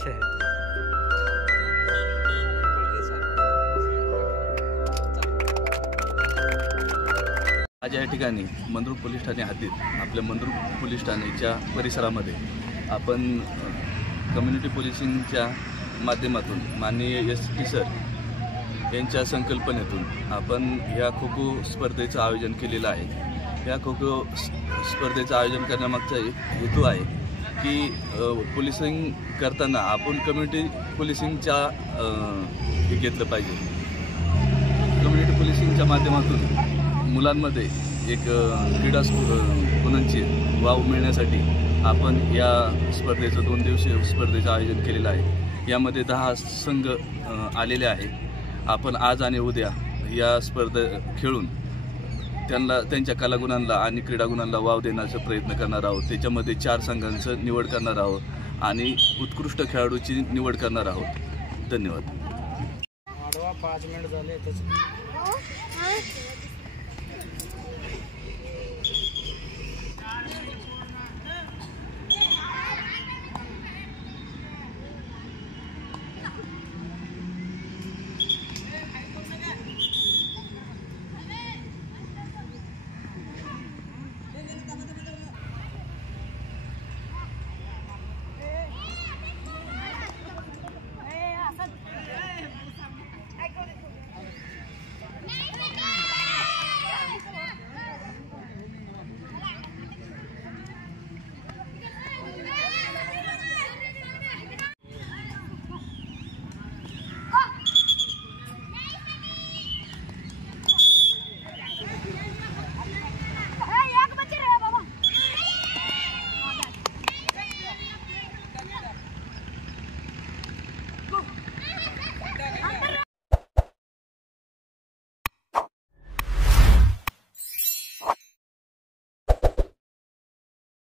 अच्छे हैं। आज या ठिकाणी मंद्रुप पोलीस ठाणे हद्दीत आपल्या मंद्रुप पोलीस ठाण्याच्या परिसरामध्ये आपण कम्युनिटी पोलिसिंगच्या माध्यमातून माननीय SP सर यांच्या संकल्पनेतून आपण या खो खो स्पर्धेचं आयोजन केलेलं आहे। या खो खो स्पर्धेचं आयोजन करण्यामागचा हेतू आहे की पोलिसिंग करताना आपण कम्युनिटी पोलिसिंगच्या हे घेतलं पाहिजे। कम्युनिटी पोलिसिंगच्या माध्यमातून मुलांमध्ये एक क्रीडा गुणांची वाव मिळण्यासाठी आपण या स्पर्धेचं 2 दिवसीय स्पर्धेचं आयोजन केलेलं आहे। यामध्ये 10 संघ आलेले आहेत। आपण आज आणि उद्या या स्पर्धा खेळून त्यांच्या कलागुणांना आणि क्रीडागुणांना वाव देण्याचा प्रयत्न करणार आहोत। त्याच्यामध्ये 4 संघांचं निवड करणार आहोत आणि उत्कृष्ट खेळाडूची निवड करणार आहोत। धन्यवाद। 5 मिनिट झाले